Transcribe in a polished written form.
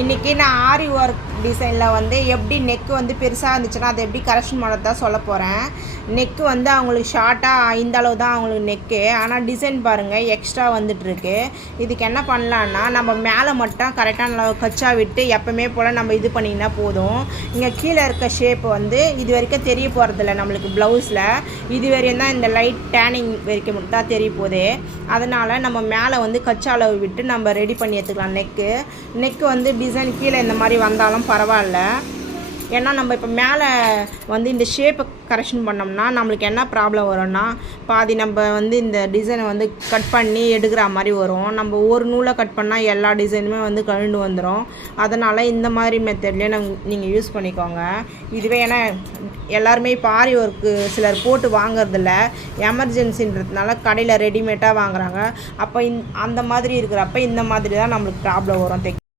இன்றைக்கி நான் ஆரி ஒர்க் டிசைனில் வந்து எப்படி நெக்கு வந்து பெருசாக இருந்துச்சுன்னா அதை எப்படி கரெக்ஷன் பண்ணதான் சொல்ல போகிறேன். நெக்கு வந்து அவங்களுக்கு ஷார்ட்டாக இந்த அளவு தான் அவங்களுக்கு நெக்கு. ஆனால் டிசைன் பாருங்கள் எக்ஸ்ட்ரா வந்துட்டுருக்கு. இதுக்கு என்ன பண்ணலான்னா நம்ம மேலே மட்டும் கரெக்டாக நல்லா கச்சா விட்டு எப்போவுமே போல் நம்ம இது பண்ணிங்கன்னா போதும். இங்கே கீழே இருக்க ஷேப் வந்து இது வரைக்கும் தெரிய போகிறதில்ல நம்மளுக்கு ப்ளவுஸில். இது வரையும் தான் இந்த லைட் டேனிங் வரைக்கும் தான் தெரிய போகுது. அதனால் நம்ம மேலே வந்து கச்சா அளவு விட்டு நம்ம ரெடி பண்ணி எடுத்துக்கலாம். நெக்கு வந்து டிசைன் கீழே இந்த மாதிரி வந்தாலும் பரவாயில்ல. ஏன்னா நம்ம இப்போ மேலே வந்து இந்த ஷேப்பை கரெக்ஷன் பண்ணோம்னா நம்மளுக்கு என்ன ப்ராப்ளம் வரும்னா பாதி நம்ம வந்து இந்த டிசைனை வந்து கட் பண்ணி எடுக்கிற மாதிரி வரும். நம்ம ஒரு நூலை கட் பண்ணால் எல்லா டிசைனுமே வந்து கழுண்டு வந்துடும். அதனால் இந்த மாதிரி மெத்தட்லேயே நீங்கள் யூஸ் பண்ணிக்கோங்க. இதுவே ஏன்னா எல்லாருமே இப்போ ஆரி ஒர்க்கு சிலர் போட்டு வாங்குறதில்ல, எமர்ஜென்சின்றதுனால கடையில் ரெடிமேடாக வாங்குறாங்க. அப்போ அந்த மாதிரி இருக்கிறப்ப இந்த மாதிரி தான் நம்மளுக்கு ப்ராப்ளம் வரும்.